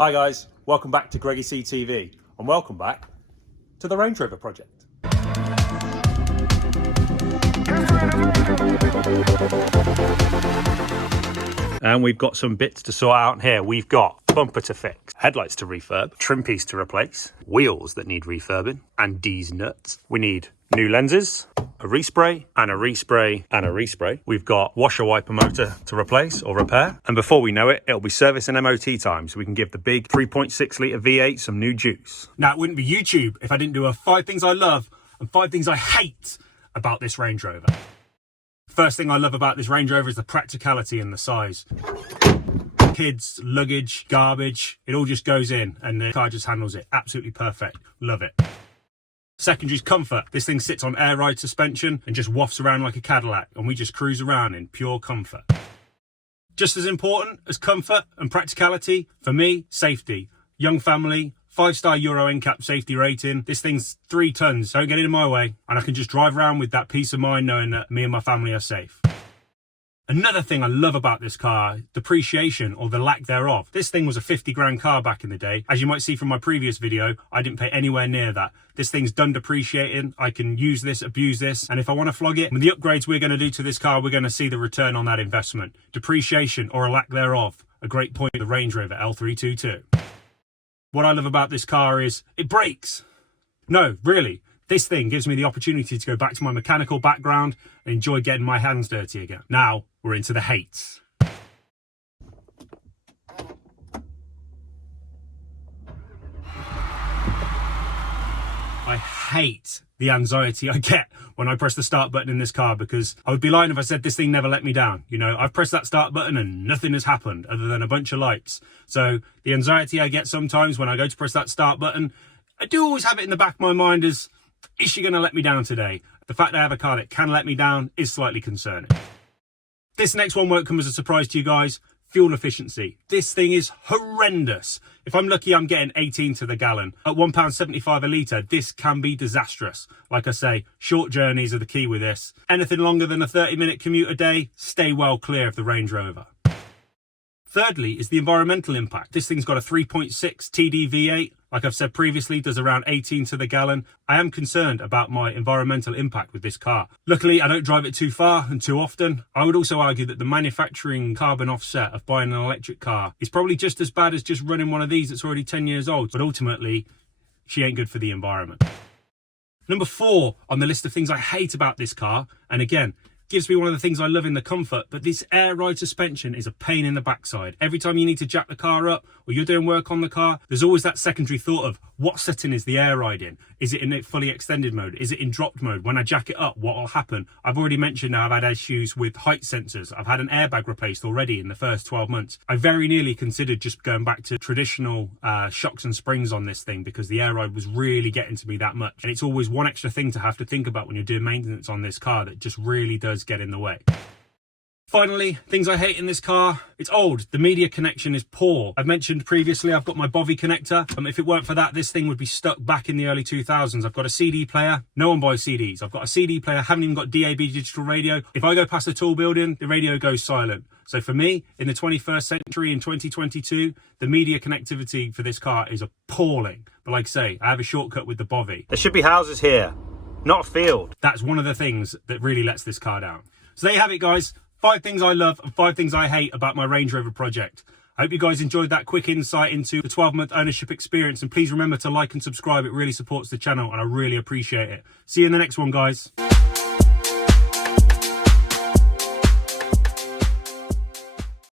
Hi guys, welcome back to Greggy CTV and welcome back to the Range Rover project. And we've got some bits to sort out here. We've got bumper to fix, headlights to refurb, trim piece to replace, wheels that need refurbing, and these nuts. We need new lenses, a respray, and a respray, and a respray. We've got washer wiper motor to replace or repair. And before we know it, it'll be service and MOT time, so we can give the big 3.6 litre V8 some new juice. Now, it wouldn't be YouTube if I didn't do a 5 things I love and 5 things I hate about this Range Rover. First thing I love about this Range Rover is the practicality and the size. Kids, luggage, garbage, it all just goes in and the car just handles it. Absolutely perfect. Love it. Secondary is comfort. This thing sits on air ride suspension and just wafts around like a Cadillac, and we just cruise around in pure comfort. Just as important as comfort and practicality, for me, safety. Young family, 5-star Euro NCAP safety rating. This thing's 3 tons, don't get it in my way, and I can just drive around with that peace of mind knowing that me and my family are safe. Another thing I love about this car, depreciation or the lack thereof. This thing was a 50 grand car back in the day. As you might see from my previous video, I didn't pay anywhere near that. This thing's done depreciating. I can use this, abuse this, and if I want to flog it, with the upgrades we're going to do to this car, we're going to see the return on that investment. Depreciation or a lack thereof. A great point of the Range Rover L322. What I love about this car is it brakes. No, really. This thing gives me the opportunity to go back to my mechanical background and enjoy getting my hands dirty again. Now, we're into the hates. I hate the anxiety I get when I press the start button in this car, because I would be lying if I said this thing never let me down. You know, I've pressed that start button and nothing has happened other than a bunch of lights. So the anxiety I get sometimes when I go to press that start button, I do always have it in the back of my mind as, is she going to let me down today? The fact that I have a car that can let me down is slightly concerning. This next one won't come as a surprise to you guys. Fuel efficiency. This thing is horrendous. If I'm lucky, I'm getting 18 to the gallon. At £1.75 a litre, this can be disastrous. Like I say, short journeys are the key with this. Anything longer than a 30-minute commute a day, stay well clear of the Range Rover. Thirdly is the environmental impact. This thing's got a 3.6 TD V8. Like I've said previously, does around 18 to the gallon. I am concerned about my environmental impact with this car. Luckily, I don't drive it too far and too often. I would also argue that the manufacturing carbon offset of buying an electric car is probably just as bad as just running one of these that's already 10 years old. But ultimately, she ain't good for the environment. Number 4 on the list of things I hate about this car, and again, gives me one of the things I love in the comfort, but this air ride suspension is a pain in the backside. Every time you need to jack the car up or you're doing work on the car, there's always that secondary thought of, what setting is the air ride in? Is it in fully extended mode? Is it in dropped mode? When I jack it up, what will happen? I've already mentioned now I've had issues with height sensors. I've had an airbag replaced already in the first 12 months. I very nearly considered just going back to traditional shocks and springs on this thing because the air ride was really getting to me that much. And it's always one extra thing to have to think about when you're doing maintenance on this car that just really does get in the way. Finally, things I hate in this car. It's old. The media connection is poor. I've mentioned previously I've got my Bovie connector. If it weren't for that, this thing would be stuck back in the early 2000s. I've got a CD player. No one buys CDs. I've got a CD player. Haven't even got DAB digital radio. If I go past a tall building, the radio goes silent. So for me, in the 21st century, in 2022, the media connectivity for this car is appalling. But like I say, I have a shortcut with the Bovie. There should be houses here, not a field. That's one of the things that really lets this car down. So there you have it, guys. 5 things I love and 5 things I hate about my Range Rover project. I hope you guys enjoyed that quick insight into the 12-month ownership experience, and please remember to like and subscribe. It really supports the channel and I really appreciate it. See you in the next one, guys.